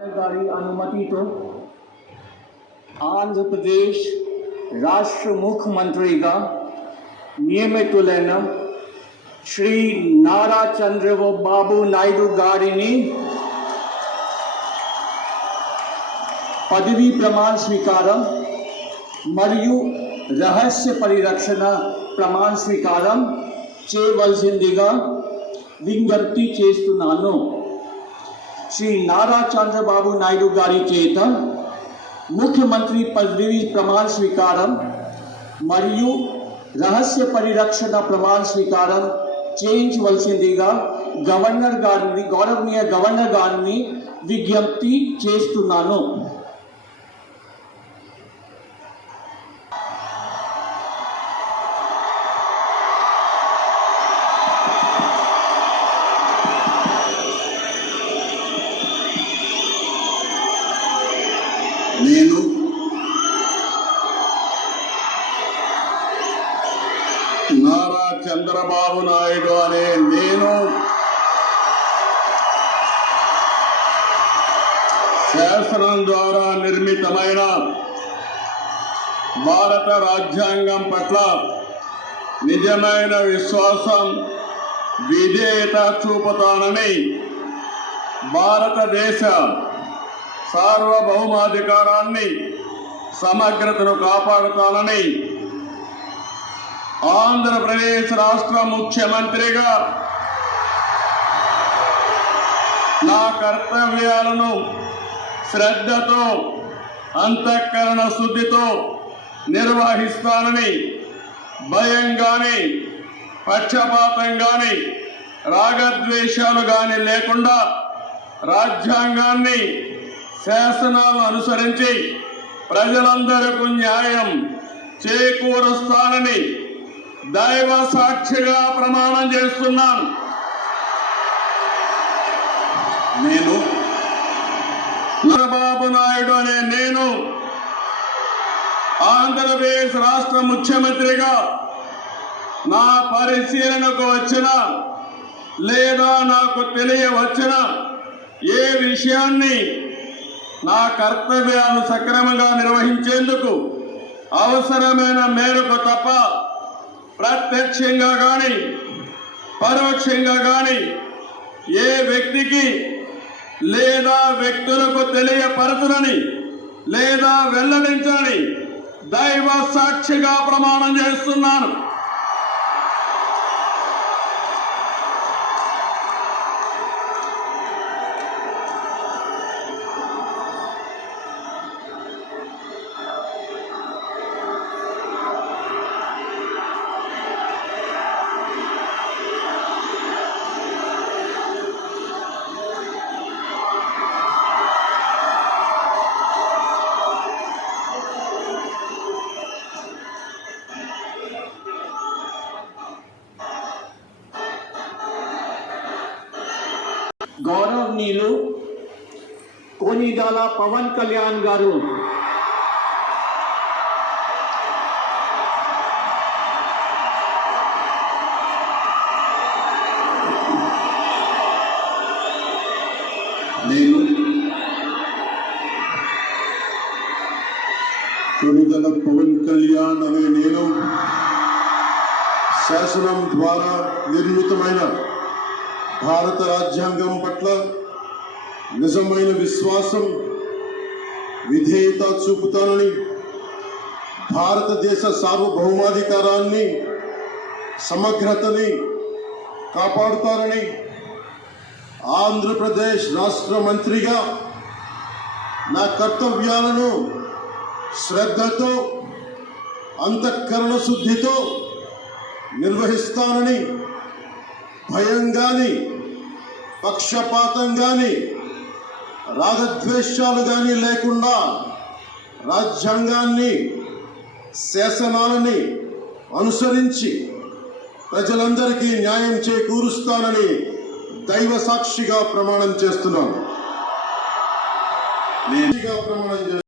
गाड़ी अनुमति तो आंध्र प्रदेश राष्ट्र मुख्यमंत्री का నియమితులైన శ్రీ నారా చంద్రబాబు నాయుడు గారిని పదవీ ప్రమాణ స్వీకారం మరియు రహస్య పరిరక్షణ ప్రమాణ స్వీకారం చేయవలసిందిగా విజ్ఞప్తి చేస్తున్నాను. శ్రీ నారా చంద్రబాబు నాయుడు గారి చేత ముఖ్యమంత్రి పదవీ ప్రమాణ స్వీకారం మరియు రహస్య పరిరక్షణ ప్రమాణ స్వీకారం చేయించవలసిందిగా గౌరవనీయ గవర్నర్ గారిని విజ్ఞప్తి చేస్తున్నాను. నేను నారా చంద్రబాబు నాయుడు అనే శాసనం ద్వారా నిర్మితమైన భారత రాజ్యాంగం పట్ల నిజమైన విశ్వాసం, విధేయత చూపుతానని, భారతదేశ సార్వభౌమాధికారాన్ని, సమగ్రతను కాపాడుతానని ఆంధ్రప్రదేశ్ రాష్ట్ర ముఖ్యమంత్రిగా నా కర్తవ్యాలను శ్రద్ధతో, అంతఃకరణ శుద్ధితో నిర్వహిస్తానని, భయం కానీ, పక్షపాతం కానీ, రాగద్వేషాలు కానీ లేకుండా రాజ్యాంగాన్ని, శాసనాలను అనుసరించి ప్రజలందరికీ న్యాయం చేకూరుస్తానని దైవ సాక్షిగా ప్రమాణం చేస్తున్నాను. నేను చంద్రబాబు నాయుడు అనే ఆంధ్రప్రదేశ్ రాష్ట్ర ముఖ్యమంత్రిగా నా పరిశీలనకు వచ్చిన లేదా నాకు తెలియవచ్చిన ఏ విషయాన్ని నా కర్తవ్యాలను సక్రమంగా నిర్వహించేందుకు అవసరమైన మేరకు తప్ప ప్రత్యక్షంగా కానీ పరోక్షంగా కానీ ఏ వ్యక్తికి లేదా వ్యక్తులకు తెలియపరచునని లేదా వెల్లడించని దైవ సాక్షిగా ప్రమాణం చేస్తున్నాను. గౌరవనీయులు కొనిదాల పవన్ కళ్యాణ్ గారు నేను కొనిదల పవన్ కళ్యాణ్ అనే శాసనం ద్వారా నిర్మితమైన భారత రాజ్యాంగం పట్ల నిజమైన విశ్వాసం, విధేయత చూపుతానని, భారతదేశ సార్వభౌమాధికారాన్ని, సమగ్రతని కాపాడుతానని ఆంధ్రప్రదేశ్ రాష్ట్ర మంత్రిగా నా కర్తవ్యాలను శ్రద్ధతో, అంతఃకరణ శుద్ధితో నిర్వహిస్తానని, భయం కానీ, పక్షపాతం కానీ, రాగద్వేషాలు కానీ లేకుండా రాజ్యాంగాన్ని, శాసనాలని అనుసరించి ప్రజలందరికీ న్యాయం చేకూరుస్తానని దైవ సాక్షిగా ప్రమాణం చేస్తున్నాను.